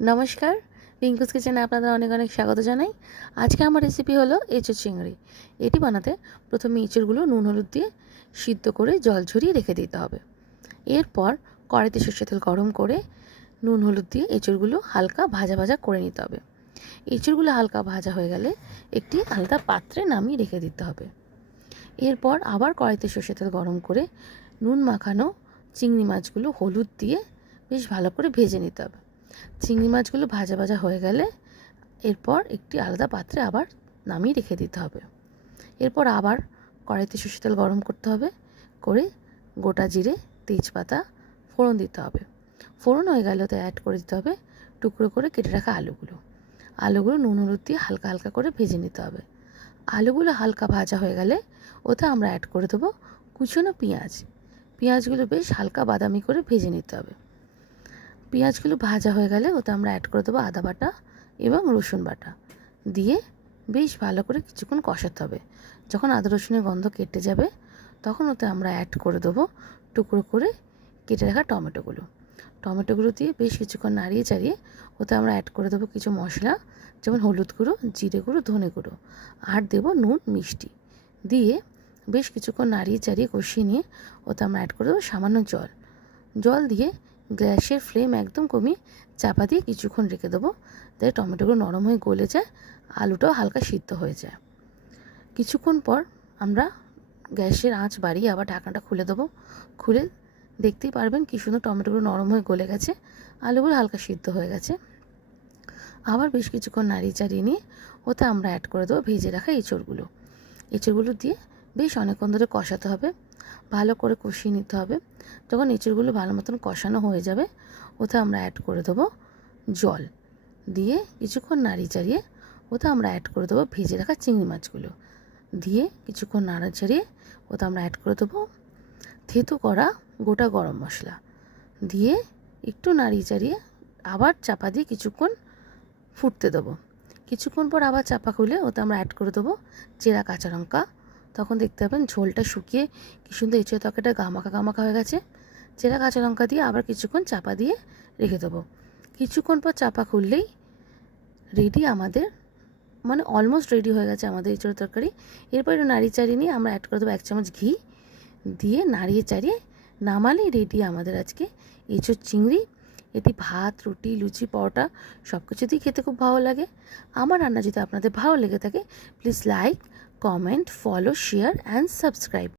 নমস্কার, রিঙ্কুস কিচেনে আপনাদের অনেক অনেক স্বাগত জানাই। আজকে আমার রেসিপি হলো এঁচোড় চিংড়ি। এটি বানাতে প্রথমে এঁচোড়গুলো নুন হলুদ দিয়ে সিদ্ধ করে জল ঝরিয়ে রেখে দিতে হবে। এরপর কড়াইতে সরষের তেল গরম করে নুন হলুদ দিয়ে এঁচোড়গুলো হালকা ভাজা ভাজা করে নিতে হবে। এঁচোড়গুলো হালকা ভাজা হয়ে গেলে একটি আলাদা পাত্রে নামিয়ে রেখে দিতে হবে। এরপর আবার কড়াইতে সরষের তেল গরম করে নুন মাখানো চিংড়ি মাছগুলো হলুদ দিয়ে বেশ ভালো করে ভেজে নিতে হবে। চিংড়ি মাছগুলো ভাজা ভাজা হয়ে গেলে এরপর একটি আলাদা পাত্রে আবার নামিয়ে রেখে দিতে হবে। এরপর আবার কড়াইতে সরষের তেল গরম করতে হবে, করে গোটা জিরে তেজপাতা ফোড়ন দিতে হবে। ফোড়ন হয়ে গেলে ওতে অ্যাড করে দিতে হবে টুকরো করে কেটে রাখা আলুগুলো নুন হলুদ দিয়ে হালকা হালকা করে ভেজে নিতে হবে। আলুগুলো হালকা ভাজা হয়ে গেলে ওতে আমরা অ্যাড করে দেবো কুচনো পেঁয়াজগুলো বেশ হালকা বাদামি করে ভেজে নিতে হবে। পেঁয়াজগুলো ভাজা হয়ে গেলে ওতে আমরা অ্যাড করে দেবো আদা বাটা এবং রসুন বাটা দিয়ে বেশ ভালো করে কিছুক্ষণ কষাতে হবে। যখন আদা রসুনের গন্ধ কেটে যাবে তখন ওতে আমরা অ্যাড করে দেবো টুকরো করে কেটে রাখা টমেটোগুলো দিয়ে বেশ কিছুক্ষণ নাড়িয়ে চাড়িয়ে ওতে আমরা অ্যাড করে দেবো কিছু মশলা, যেমন হলুদ গুঁড়ো, জিরে গুঁড়ো, ধনে গুঁড়ো, আর দেবো নুন, মিষ্টি দিয়ে বেশ কিছুক্ষণ নাড়িয়ে চাড়িয়ে কষিয়ে নিয়ে ওতে আমরা অ্যাড করে দেবো সামান্য জল দিয়ে গ্যাসের ফ্লেম একদম কমিয়ে চাপা দিয়ে কিছুক্ষণ রেখে দেবো, তাই টমেটোগুলো নরম হয়ে গলে যায়, আলুটাও হালকা সিদ্ধ হয়ে যায়। কিছুক্ষণ পর আমরা গ্যাসের আঁচ বাড়িয়ে আবার ঢাকনাটা খুলে দেবো। খুলে দেখতেই পারবেন কি সুন্দর টমেটোগুলো নরম হয়ে গলে গেছে, আলুগুলো হালকা সিদ্ধ হয়ে গেছে। আবার বেশ কিছুক্ষণ নাড়িয়ে চাড়িয়ে নিয়ে ওতে আমরা অ্যাড করে দেবো ভেজে রাখা এঁচোড়গুলো দিয়ে বেশ অনেকক্ষণ ধরে কষাতে হবে, ভালো করে কষিয়ে নিতে হবে। যখন এঁচোড়গুলো ভালো মতন কষানো হয়ে যাবে ওতে আমরা অ্যাড করে দেবো জল দিয়ে কিছুক্ষণ নাড়িয়ে চাড়িয়ে ওতে আমরা অ্যাড করে দেবো ভেজে রাখা চিংড়ি মাছগুলো দিয়ে কিছুক্ষণ নাড়া চাড়িয়ে ওতে আমরা অ্যাড করে দেবো থেতো করা গোটা গরম মশলা দিয়ে একটু নাড়িয়ে চাড়িয়ে আবার চাপা দিয়ে কিছুক্ষণ ফুটতে দেবো। কিছুক্ষণ পর আবার চাপা খুলে ওতে আমরা অ্যাড করে দেবো চেরা কাঁচা লঙ্কা। তখন দেখতে পাবেন ঝোলটা শুকিয়ে কি সুন্দর এঁচোড় তরকারিটা গামাখা হয়ে গেছে। চেরা কাঁচা লঙ্কা দিয়ে আবার কিছুক্ষণ চাপা দিয়ে রেখে দেবো। কিছুক্ষণ পর চাপা খুললেই রেডি আমাদের, মানে অলমোস্ট রেডি হয়ে গেছে আমাদের এঁচোড় তরকারি। এরপর একটু নাড়িয়ে চাড়িয়ে নিয়ে আমরা অ্যাড করে দেবো 1 চামচ ঘি দিয়ে নাড়িয়ে চাড়িয়ে নামালেই রেডি আমাদের আজকে এঁচোড় চিংড়ি। এটি ভাত, রুটি, লুচি, পরোটা সব কিছু দিয়ে খেতে খুব ভালো লাগে। আমার রান্না যদি আপনাদের ভালো লেগে থাকে please like, comment, follow, share and subscribe.